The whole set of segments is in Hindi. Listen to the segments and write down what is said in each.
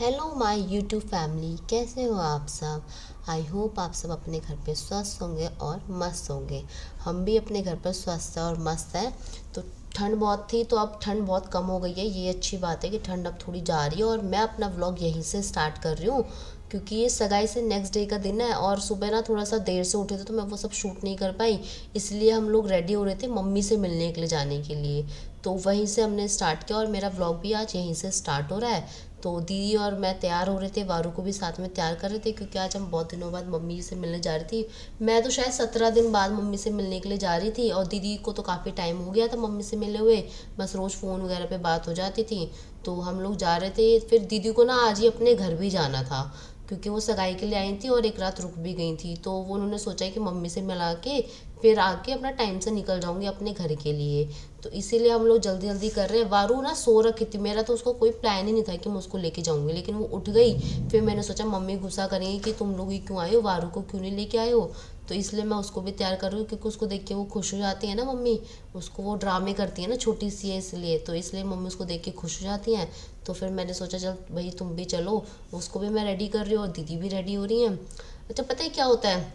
हेलो माय यूट्यूब फैमिली, कैसे हो आप सब। आई होप आप सब अपने घर पे स्वस्थ होंगे और मस्त होंगे। हम भी अपने घर पर स्वस्थ हैं और मस्त हैं। तो ठंड बहुत थी तो अब ठंड बहुत कम हो गई है। ये अच्छी बात है कि ठंड अब थोड़ी जा रही है और मैं अपना व्लॉग यहीं से स्टार्ट कर रही हूँ क्योंकि ये सगाई से नेक्स्ट डे का दिन है और सुबह ना थोड़ा सा देर से उठे थे तो मैं वो सब शूट नहीं कर पाई। इसलिए हम लोग रेडी हो रहे थे मम्मी से मिलने के लिए जाने के लिए, तो वहीं से हमने स्टार्ट किया और मेरा व्लॉग भी आज यहीं से स्टार्ट हो रहा है। तो दीदी और मैं तैयार हो रहे थे, वारू को भी साथ में तैयार कर रहे थे क्योंकि आज हम बहुत दिनों बाद मम्मी से मिलने जा रही थी। मैं तो शायद 17 दिन बाद मम्मी से मिलने के लिए जा रही थी और दीदी को तो काफ़ी टाइम हो गया था मम्मी से मिले हुए, बस रोज़ फ़ोन वगैरह पे बात हो जाती थी। तो हम लोग जा रहे थे। फिर दीदी को ना आज ही अपने घर भी जाना था क्योंकि वो सगाई के लिए आई थी और एक रात रुक भी गई थी। तो वो उन्होंने सोचा कि मम्मी से मिला के फिर आके अपना टाइम से निकल जाऊंगी अपने घर के लिए। तो इसीलिए हम लोग जल्दी जल्दी कर रहे हैं। वारू ना सो रखी थी, मेरा तो उसको कोई प्लान ही नहीं था कि मैं उसको लेके जाऊंगी, लेकिन वो उठ गई। फिर मैंने सोचा मम्मी गुस्सा करेंगी कि तुम लोग ही क्यों आए हो, वारू को क्यों नहीं लेके आए हो। तो इसलिए मैं उसको भी तैयार कर रही हूँ क्योंकि उसको देख के वो खुश हो जाती है ना मम्मी। उसको वो ड्रामे करती है ना, छोटी सी है इसलिए, तो इसलिए मम्मी उसको देख के खुश हो जाती हैं। तो फिर मैंने सोचा चल भाई तुम भी चलो। उसको भी मैं रेडी कर रही हूँ और दीदी भी रेडी हो रही हैं। अच्छा पता है क्या होता है,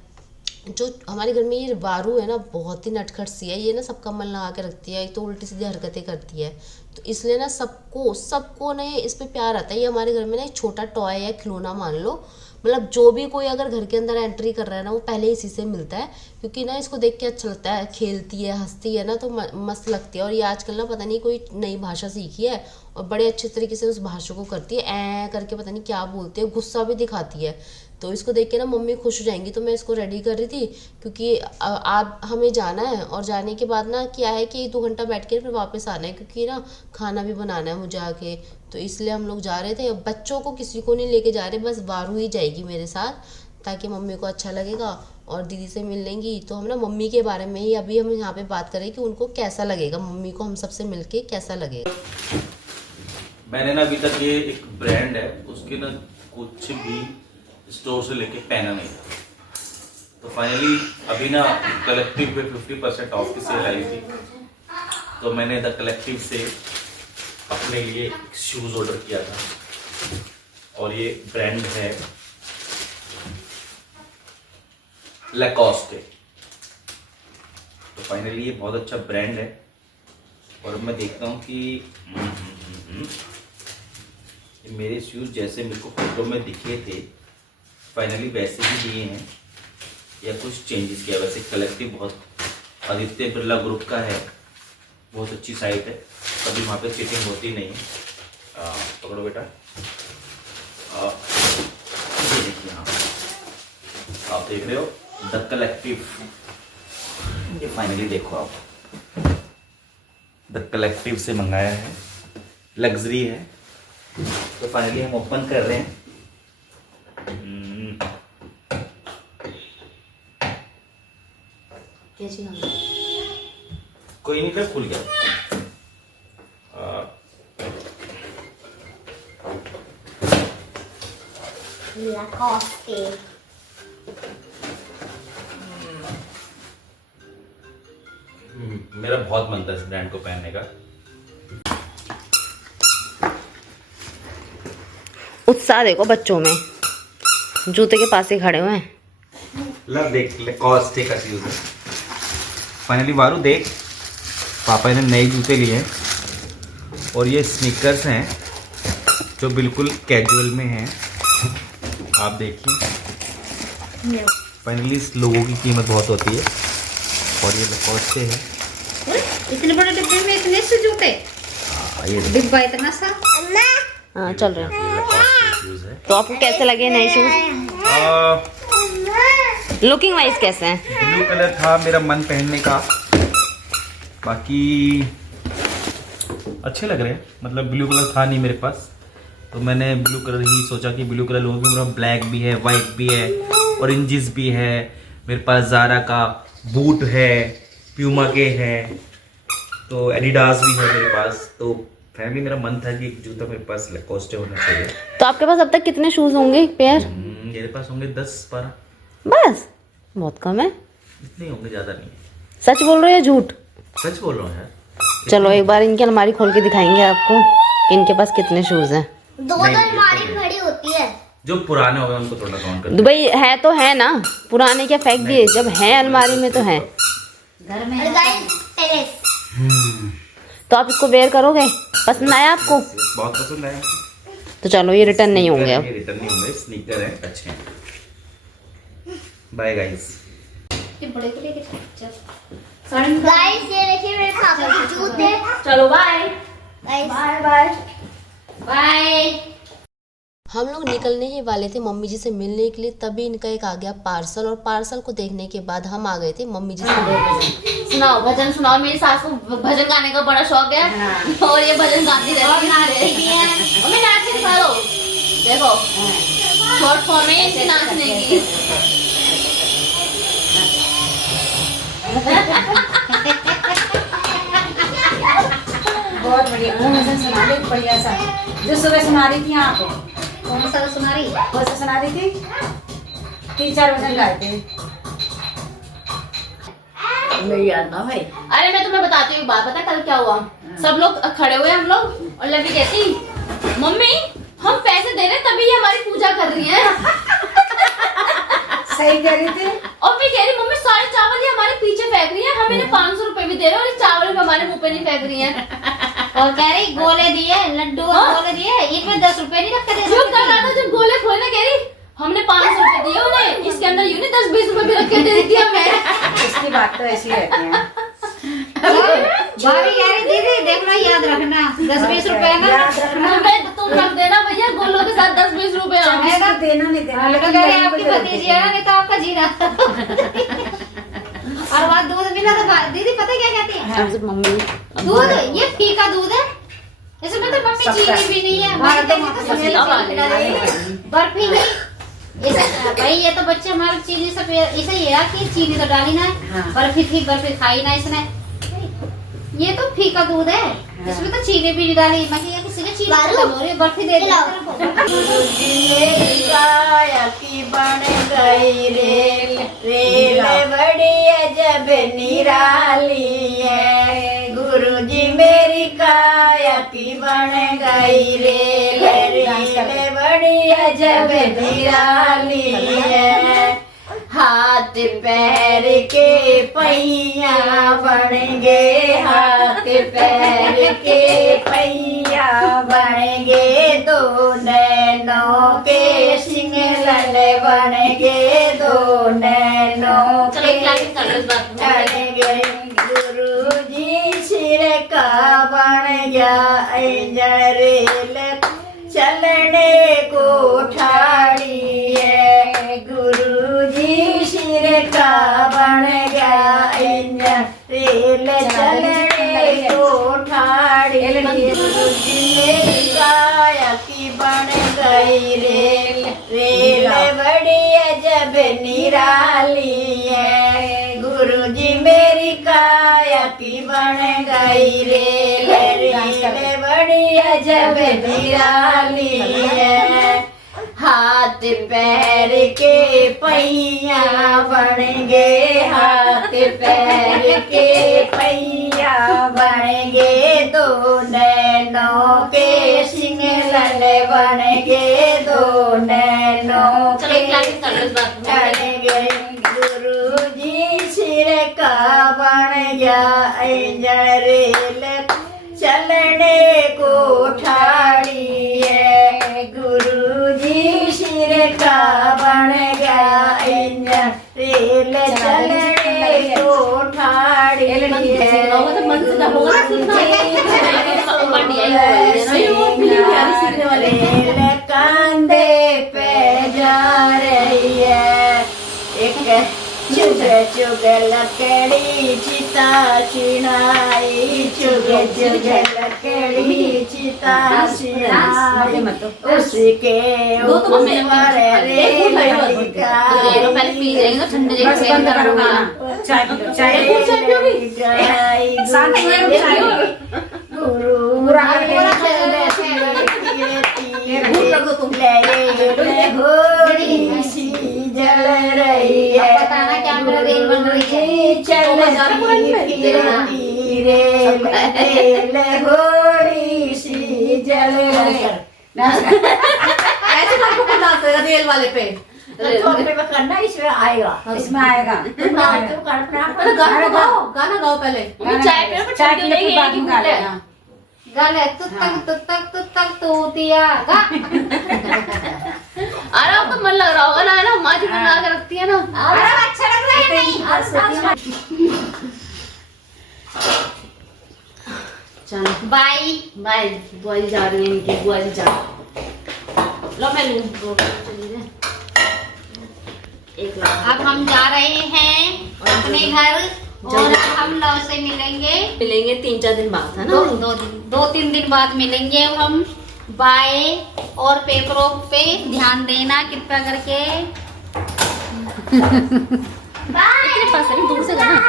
जो हमारे घर में ये वारू है ना बहुत ही नटखट सी है। ये ना सबका मन लगा के रखती है, एक तो उल्टी सीधी हरकतें करती है। तो इसलिए ना सबको सबको ना इस पे प्यार आता है। ये हमारे घर में ना एक छोटा टॉय है, खिलौना मान लो। मतलब जो भी कोई अगर घर के अंदर एंट्री कर रहा है ना वो पहले इसी से मिलता है क्योंकि ना इसको देख के अच्छा लगता है। खेलती है, हंसती है ना, तो मस्त लगती है। और ये आजकल ना पता नहीं कोई नई भाषा सीखी है और बड़े अच्छे तरीके से उस भाषा को करती है। ऐ करके पता नहीं क्या बोलती है, गुस्सा भी दिखाती है। तो इसको देख के ना मम्मी खुश हो जाएंगी। तो मैं इसको रेडी कर रही थी क्योंकि आप हमें जाना है और जाने के बाद ना क्या है कि 2 घंटा बैठ के फिर वापस आना है क्योंकि ना खाना भी बनाना है मुझे आके। तो इसलिए हम लोग जा रहे थे। बच्चों को किसी को नहीं लेके जा रहे, बस वारू ही जाएगी मेरे साथ ताकि मम्मी को अच्छा लगेगा और दीदी से मिल लेंगी। तो हम ना मम्मी के बारे में ही अभी हम यहाँ पे बात करें कि उनको कैसा लगेगा, मम्मी को हम सबसे मिलके कैसा लगेगा। मैंने ना अभी तक ये एक ब्रांड है उसके ना कुछ भी स्टोर से लेके पहना नहीं था। तो फाइनली अभी ना कलेक्टिव पे 50% ऑफ की सेल आई थी, तो मैंने द कलेक्टिव से अपने लिए शूज ऑर्डर किया था और ये ब्रांड है लैकोस्टे। तो फाइनली ये बहुत अच्छा ब्रांड है और मैं देखता हूँ कि मेरे शूज जैसे मेरे को फोटो में दिखे थे फाइनली वैसे ही दिए हैं या कुछ चेंजेस किया। वैसे कलेक्टिव बहुत आदित्य बिरला ग्रुप का है, बहुत अच्छी साइट है, कभी वहाँ पे चीटिंग होती नहीं है। पकड़ो बेटा, ये देखिए हाँ आप देख रहे हो द कलेक्टिव। ये फाइनली देखो आप, द कलेक्टिव से मंगाया है, लग्जरी है। तो फाइनली हम ओपन कर रहे हैं। कोई नहीं कर, खुल गया। मेरा बहुत मन था इस ब्रांड को पहनने का। उत्साह देखो बच्चों में, जूते के पास ही खड़े हुए हैं। लग देख लैकोस्टे का शूज है। फाइनली वारू देख, पापा ने नए जूते लिए हैं और ये स्नीकर्स हैं जो बिल्कुल कैजुअल में हैं। आप देखिए फाइनली इस लोगों की कीमत बहुत होती है और ये लैकोस्टे है। इतने बड़े डिब्बे में इतने से जूते, ये डिब्बा इतना सा। हाँ चल रहे हैं। ये लैकोस्टे शूज है। तो आपको कैसे लगे नए शूज, लुकिंग वाइज कैसे हैं? ब्लू कलर था मेरा मन पहनने का, बाकी अच्छे लग रहे हैं। मतलब ब्लू कलर था नहीं मेरे पास तो मैंने ब्लू कलर ही सोचा कि ब्लू कलर लूँगा। मेरा ब्लैक भी है, वाइट भी है, ऑरेंजेस भी है, मेरे पास ज़ारा का बूट है, प्यूमा के है, तो एडिडास भी है मेरे पास। तो फैमिली मेरा मन था कि जूता मेरे पास लैकोस्टे होना चाहिए। तो आपके पास अब तक कितने शूज होंगे एक पेयर? मेरे पास होंगे 10-12। बस, बहुत कम है। इतने होंगे, ज़्यादा नहीं। सच बोल रहे हो या झूठ? सच बोल रहा हूँ यार। चलो एक बार इनकी अलमारी खोल के दिखाएंगे आपको कि इनके पास कितने शूज हैं। दो नहीं, तो ये तो अलमारी नहीं। बड़ी होती है। जो पुराने हो गए उनको थोड़ा काउंट कर। दुबई है तो है ना, पुराने क्या फेंक दिए, जब है अलमारी में तो है। घर में और गाइस टेरेस तो आप इसको वेयर करोगे? पसंद आया आपको? बहुत पसंद आया। तो चलो ये रिटर्न नहीं होंगे अब। रिटर्न नहीं होंगे, स्नीकर है, अच्छे हैं। Bye guys. ये बड़े को लेके चल। गाइस ये देखिए मेरे पापा के जूते। चलो bye guys bye bye. Bye. हम लोग निकलने ही वाले थे मम्मी जी से मिलने के लिए, तभी इनका एक आ गया पार्सल, और पार्सल को देखने के बाद हम आ गए थे मम्मी जी से। सुनाओ भजन सुनाओ। मेरी सास को भजन गाने का बड़ा शौक है और ये भजन गाती रहती है। मम्मी नाच के दिखा दो, देखो शॉर्ट फॉर्म है इसके नाचने की। बहुत बढ़िया भजन सुना रही बढ़िया सा, जो सुबह सुना रही थी आपको। कौन सा सुना रही? कौन सा सुना रही थी? 3-4 भजन गाए थे। नहीं याद ना भाई। अरे मैं तुम्हें बताती हूँ एक बात। पता कल क्या हुआ? सब लोग खड़े हुए हम लोग और लवी कहती मम्मी हम पैसे दे रहे तभी ये हमारी पूजा कर रही है। सही कह रही थी। और मैं कह रही मम्मी सारे चावल ये हमारे पीछे फेंक रही है, हम इन्हें 500 रुपए भी दे रहे हैं और ये चावल भी हमारे मुंह पे नहीं फेंक रही है। और कह रही गोले दिए, लड्डू और गोले दिए, इनमें 10 रुपए नहीं रख के जो कर रहा था जब गोले खोले कह रही हमने 500 रुपए दिए उन्हें, इसके अंदर यूं 10-20 रुपए भी रख के दे दिया मैं। इसकी बात तो ऐसी रहती है। भाभी कह रही दीदी देखना याद रखना 10-20 रुपए ना याद रखना। तुम रख देना भैया गोलों के साथ 10-20 रुपए। इसका देना नहीं देना, लेकिन लेकिन कह रही बहन को आपकी जरूर भतीजी देना। है ना, नहीं तो आपका जीना। और बात दूध बिना तो दीदी पता क्या कहती है? मम्मी दूध ये फीका दूध है, इसमें तो मम्मी चीनी भी नहीं है। हमारा तो बर्फी नहीं भाई, ये तो बच्चे हमारे चीनी सब इसे ये है कि चीनी तो डाली ना है। हाँ। बर्फी थी, बर्फी खाई ना इसने। ये तो फीका दूध है, इसमें तो चीनी भी नहीं डाली। मैं ये किसी ने चीनी खत्म हो रही है, बर्फी दे दी। की बन गई रेल बड़ी अजब निराली है। गुरुजी मेरी काया की बन गई रेल बड़ी अजब निराली है। हाथ पैर के पहिया बन गए, हाथ पैर के पहिया बन गए। दो नैनों के सिंगल बन गए, दो नैनों के बन गए। गुरुजी सिर का बन गया रेल चलने को ठाड़ी है। गुरुजी सिर का बन गया रेल चलने को ठाड़ी। गुरुजी मेरी काया की बन गई रेल बड़ी अजब निराली है। गुरुजी मेरी काया की बन गई रेल बड़ी अजब निराली है। हाथ पैर के पहिया बन गए, हाथ पैर के पहिया बन गए। दो नैनों के सिंगल बन गए, दो नैनों के बन गए। गुरुजी सिर का बन गया रेल चलने को ठाड़ी है। गुरुजी सिर का बन गया रेल चलने को ठाड़ी है। रेल कांधे पे जा रही है, एक चुग चुग लकड़ी चिता चिनाई, चुग चुग लकड़ी चिता चिनाई। उसके ऊपर रेल बस बंद करो गाना। चाय पी लो, चाय गुरु घोड़ी सी जल रही है। बताना क्या मेरा रेल बन रही है। चल रेल घोड़ी सी जल रही है। ऐसे आपको पता चलेगा रेल वाले पे थोड़े में करना इसमें आएगा। इसमें आएगा। तुम कर अपना अरे गाना गाओ पहले। चाय पीने पर चाय छुट्टी पीने नहीं के है बाद कि में गा भूल है। लेना। गले तुतक तूतिया गा। अरे आपको मन लग रहा होगा ना, है ना, माँ जी बना के रखती है ना। अरे अच्छा लग रहा है नहीं। चलो बाय। बाय। बुआ जी जा रही है, इनकी बुआ जी जा। लो मैं लूँ एक लाख। अब हम जा रहे हैं अपने घर और हम लोग से मिलेंगे मिलेंगे 3-4 दिन बाद, है ना। 2-3 दिन बाद मिलेंगे हम। बाय। और पेपरों पे ध्यान देना कृपया करके। तेरे पास है, दूर से गाना।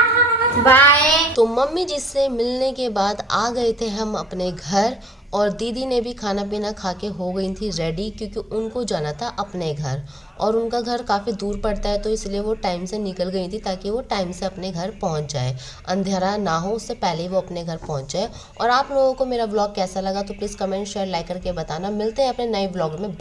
बाय। तो मम्मी जी से मिलने के बाद आ गए थे हम अपने घर, और दीदी ने भी खाना पीना खा के हो गई थी रेडी, क्योंकि उनको जाना था अपने घर और उनका घर काफ़ी दूर पड़ता है, तो इसलिए वो टाइम से निकल गई थी ताकि वो टाइम से अपने घर पहुंच जाए, अंधेरा ना हो उससे पहले ही वो अपने घर पहुंच जाए। और आप लोगों को मेरा व्लॉग कैसा लगा तो प्लीज़ कमेंट शेयर लाइक करके बताना। मिलते हैं अपने नए व्लॉग में।